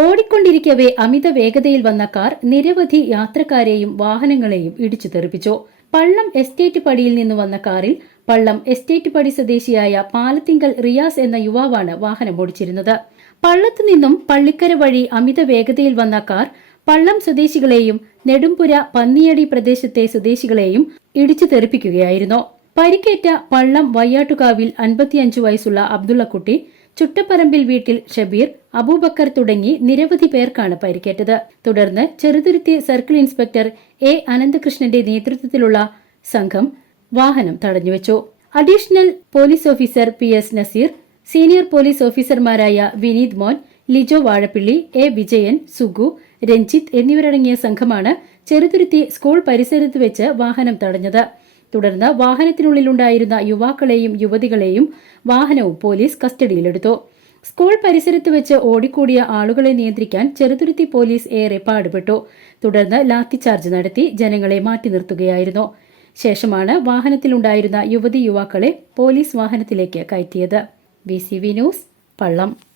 ഓടിക്കൊണ്ടിരിക്കവേ അമിത വേഗതയിൽ വന്ന കാർ നിരവധി യാത്രക്കാരെയും വാഹനങ്ങളെയും ഇടിച്ചു തെറിപ്പിച്ചു. പള്ളം എസ്റ്റേറ്റ് പടിയിൽ നിന്ന് വന്ന കാറിൽ പള്ളം എസ്റ്റേറ്റ് പടി സ്വദേശിയായ പാലത്തിങ്കൽ റിയാസ് എന്ന യുവാവാണ് വാഹനം ഓടിച്ചിരുന്നത്. പള്ളത്തു നിന്നും പള്ളിക്കര വഴി അമിത വേഗതയിൽ വന്ന കാർ പള്ളം സ്വദേശികളെയും നെടുമ്പുര പന്നിയടി പ്രദേശത്തെ സ്വദേശികളെയും ഇടിച്ചു തെറിപ്പിക്കുകയായിരുന്നു. പരിക്കേറ്റ പള്ളം വയ്യാട്ടുകാവിൽ 55 വയസ്സുള്ള അബ്ദുള്ളക്കുട്ടി, ചുട്ടപ്പറമ്പിൽ വീട്ടിൽ ഷബീർ, അബൂബക്കർ തുടങ്ങി നിരവധി പേർക്കാണ് പരിക്കേറ്റത്. തുടർന്ന് ചെറുതുരുത്തി സർക്കിൾ ഇൻസ്പെക്ടർ എ അനന്തകൃഷ്ണന്റെ നേതൃത്വത്തിലുള്ള സംഘം വാഹനം തടഞ്ഞുവച്ചു. Additional police officer PS Naseer, senior police ഓഫീസർമാരായ വിനീത് മോൻ, ലിജോ വാഴപ്പിള്ളി, എ വിജയൻ, സുഗു, രഞ്ജിത്ത് എന്നിവരടങ്ങിയ സംഘമാണ് ചെറുതുരുത്തി സ്കൂൾ പരിസരത്ത് വെച്ച് വാഹനം തടഞ്ഞത്. തുടർന്ന് വാഹനത്തിനുള്ളിലുണ്ടായിരുന്ന യുവാക്കളെയും യുവതികളെയും വാഹനവും പോലീസ് കസ്റ്റഡിയിലെടുത്തു. സ്കൂൾ പരിസരത്ത് വെച്ച് ഓടിക്കൂടിയ ആളുകളെ നിയന്ത്രിക്കാൻ ചെറുതുരുത്തി പോലീസ് ഏറെ പാടുപെട്ടു. തുടർന്ന് ലാത്തിചാർജ് നടത്തി ജനങ്ങളെ മാറ്റി നിർത്തുകയായിരുന്നു. ശേഷമാണ് വാഹനത്തിലുണ്ടായിരുന്ന യുവതി യുവാക്കളെ പോലീസ് വാഹനത്തിലേക്ക് കയറ്റിയത്. VCV ന്യൂസ്, പള്ളം.